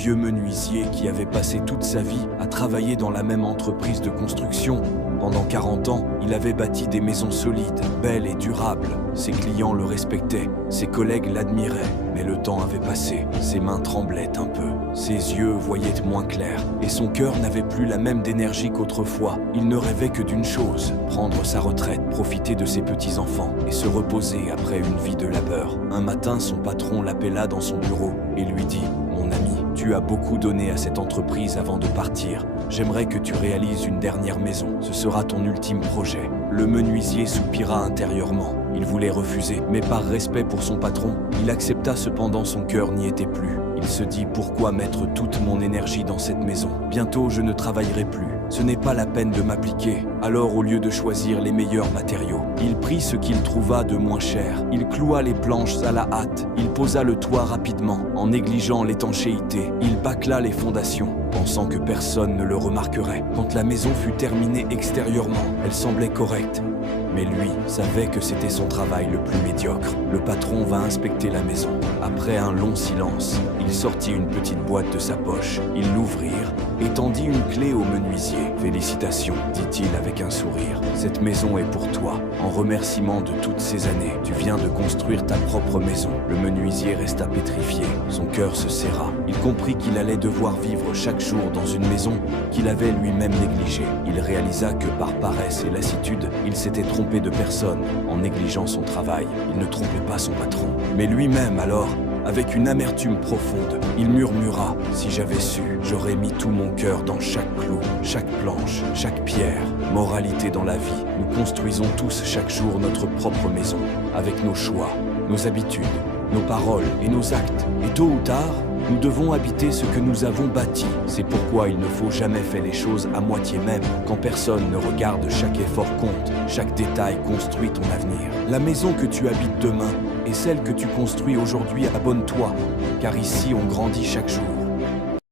vieux menuisier qui avait passé toute sa vie à travailler dans la même entreprise de construction. Pendant 40 ans, il avait bâti des maisons solides, belles et durables. Ses clients le respectaient, ses collègues l'admiraient. Mais le temps avait passé, ses mains tremblaient un peu, ses yeux voyaient moins clair, et son cœur n'avait plus la même d'énergie qu'autrefois. Il ne rêvait que d'une chose, prendre sa retraite, profiter de ses petits-enfants et se reposer après une vie de labeur. Un matin, son patron l'appela dans son bureau et lui dit « Mon ami, tu as beaucoup donné à cette entreprise avant de partir. J'aimerais que tu réalises une dernière maison. Ce sera ton ultime projet. » Le menuisier soupira intérieurement. Il voulait refuser, mais par respect pour son patron, il accepta cependant. Son cœur n'y était plus. Il se dit « Pourquoi mettre toute mon énergie dans cette maison? Bientôt je ne travaillerai plus. Ce n'est pas la peine de m'appliquer. » Alors au lieu de choisir les meilleurs matériaux, il prit ce qu'il trouva de moins cher. Il cloua les planches à la hâte. Il posa le toit rapidement, en négligeant l'étanchéité. Il bâcla les fondations, pensant que personne ne le remarquerait. Quand la maison fut terminée extérieurement, elle semblait correcte. Mais lui savait que c'était son travail le plus médiocre. Le patron va inspecter la maison. Après un long silence, il sortit une petite boîte de sa poche. Ils l'ouvrirent et tendit une clé au menuisier. « Félicitations, dit-il avec un sourire. Cette maison est pour toi. En remerciement de toutes ces années, tu viens de construire ta propre maison. » Le menuisier resta pétrifié. Son cœur se serra. Il comprit qu'il allait devoir vivre chaque jour dans une maison qu'il avait lui-même négligée. Il réalisa que par paresse et lassitude, il s'était trompé de personne en négligeant son travail. Il ne trompait pas son patron, mais lui-même alors. Avec une amertume profonde, il murmura « Si j'avais su, j'aurais mis tout mon cœur dans chaque clou, chaque planche, chaque pierre. » Moralité dans la vie, nous construisons tous chaque jour notre propre maison, avec nos choix, nos habitudes, nos paroles et nos actes. Et tôt ou tard, nous devons habiter ce que nous avons bâti. C'est pourquoi il ne faut jamais faire les choses à moitié même. Quand personne ne regarde, chaque effort compte, chaque détail construit ton avenir. La maison que tu habites demain et celle que tu construis aujourd'hui, abonne-toi, car ici on grandit chaque jour.